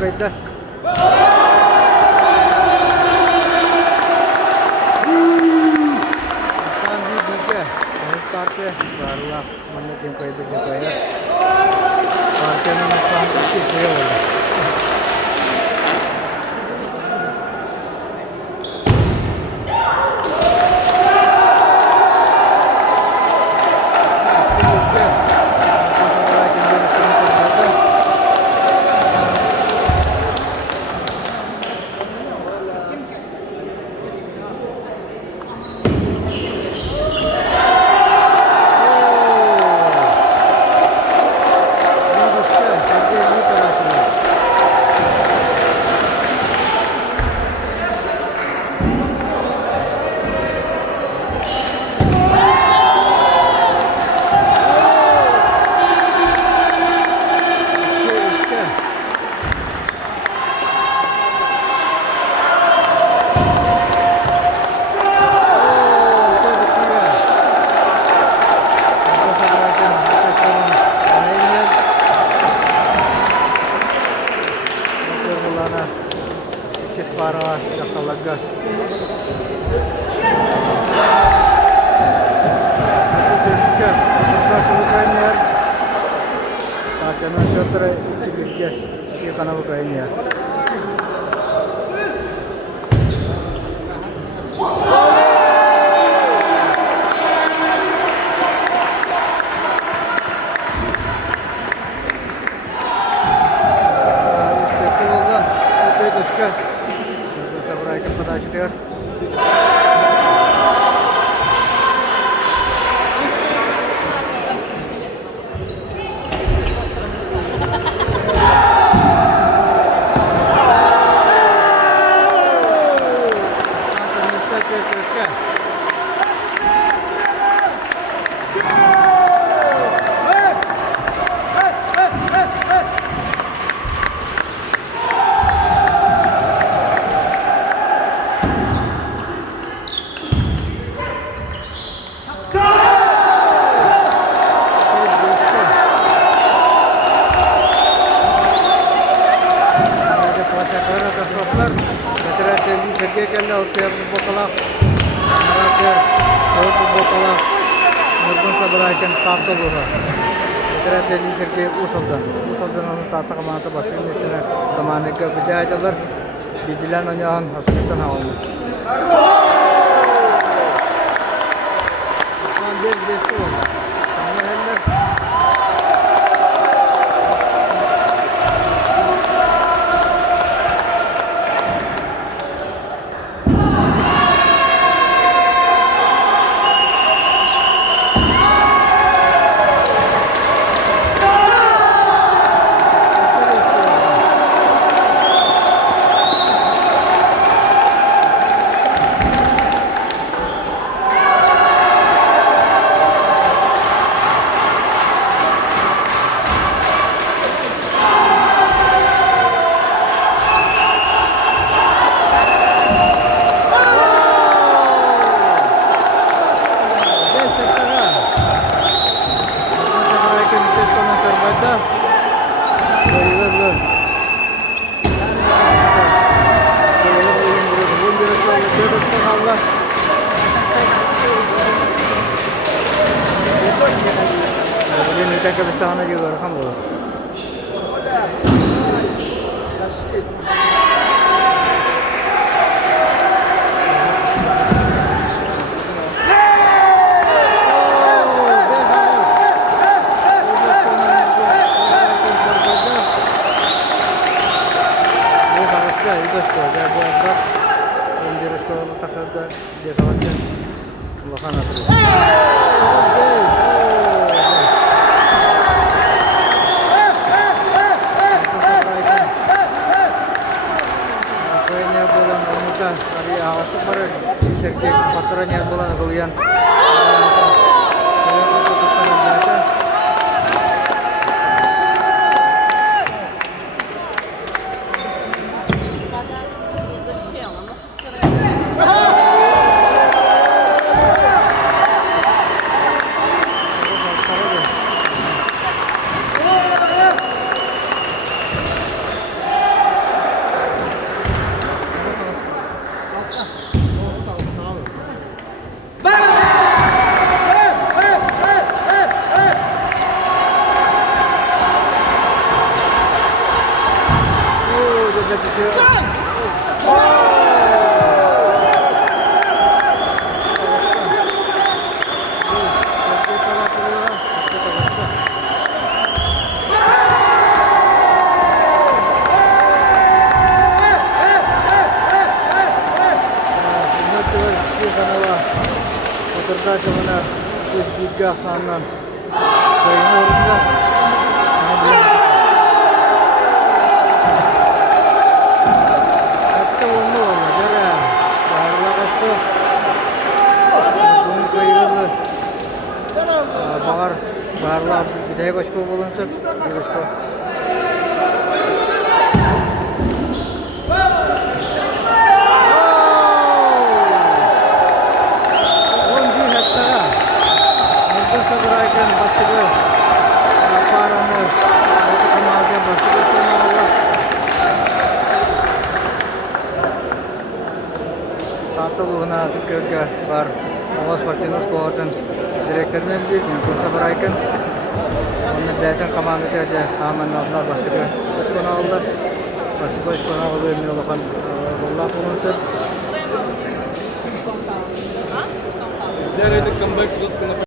kayıtlar. Sandi juga. Parke barulah menuju ke itu juga ya. Parke nama pasti saya udah. Para nakalaga. Karena setelah itu dia karena bukanya. Bidilen onyan hasretten havalı. Bir deste oldu. Sana eller. Kita ke sana juga rekam loh. Patranya bola kalian. da düşüyor. Oturda çabana bir sandan sayını olunca hatta olma olma göre bağırla kaçtı bunun kayırılı bağırla bir de koşku bulunsa bir koşku bırakın başlığı paranı kemazen başlığı Allah tatlıluğuna tıkırga var Oğuz Partisi'nin koğutun direktöründen bir gün kursa bırakın onun beyten kamandı tercih hemen aldılar başlığı başlığı aldı başlığı aldı emin olağın Allah bulunsun There is a comeback risk.